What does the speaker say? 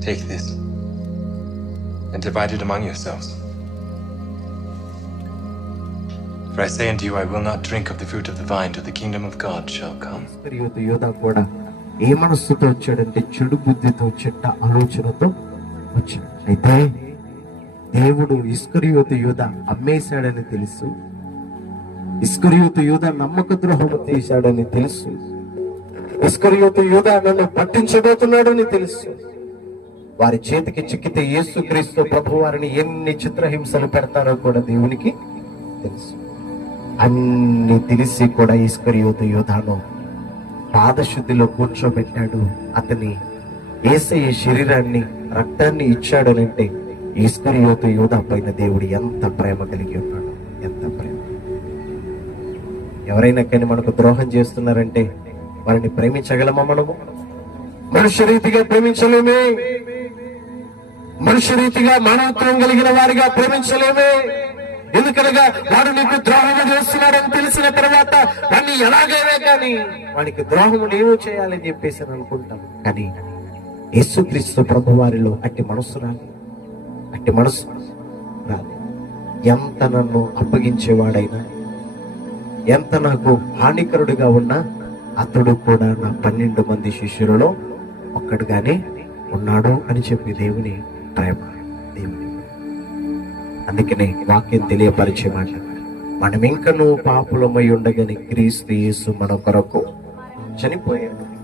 Take this and divide it among yourselves. For I say unto you, I will not drink of the fruit of the vine till the kingdom of God shall come. ఇస్కరియోతు యోధ కూడా ఏ మనస్సుతో వచ్చాడంటే చెడు బుద్ధితో చెడ్డ ఆలోచనతో వచ్చాడు అయితే దేవుడు ఇస్కరియోతు యూధ అమ్మేశాడని తెలుసు. ఇస్కరియోతు యూధ నమ్మక ద్రోహము చేశాడని తెలుసు. ఇస్కరియోతు యూధ నన్ను పట్టించబోతున్నాడని తెలుసు. వారి చేతికి చిక్కితే యేసుక్రీస్తు ప్రభు వారిని ఎన్ని చిత్రహింసలు పెడతారో కూడా దేవునికి తెలుసు. అన్ని తెలిసి కూడా ఇస్కరియోతు యోధాను పాదశుద్ధిలో కూర్చోబెట్టాడు. అతని ఏసయ్య శరీరాన్ని రక్తాన్ని ఇచ్చాడనంటే ఈశ్వరియోతు యోధ పైన దేవుడు ఎంత ప్రేమ కలిగి ఉన్నాడు ఎంత ప్రేమ. ఎవరైనా కానీ మనకు ద్రోహం చేస్తున్నారంటే వారిని ప్రేమించగలమా మనము? మనుష్య రీతిగా ప్రేమించలేమే. మనుష్య రీతిగా మానవత్వం కలిగిన వారిగా ప్రేమించలేమే. ఎందుకనగా వాడు నీకు ద్రోహం చేస్తున్నాడని తెలిసిన తర్వాత వాడిని ఎలాగైనా కానీ వాడికి ద్రోహం నేను చేయాలని చెప్పేసి అనుకుంటాం. కానీ యేసుక్రీస్తు ప్రభు వారిలో అట్టి మనస్సు రాలేదు అట్టి మనసు. ఎంత నన్ను అప్పగించేవాడైనా ఎంత నాకు హానికరుడిగా ఉన్నా అతడు కూడా నా పన్నెండు మంది శిష్యులలో ఒక్కడుగానే ఉన్నాడు అని చెప్పి దేవుని ప్రేమ దేవుని అందుకనే వాక్యం తెలియపరిచే మాట. మనం ఇంకనూ పాపులమై ఉండగానే క్రీస్తు యేసు మన కొరకు చనిపోయాడు.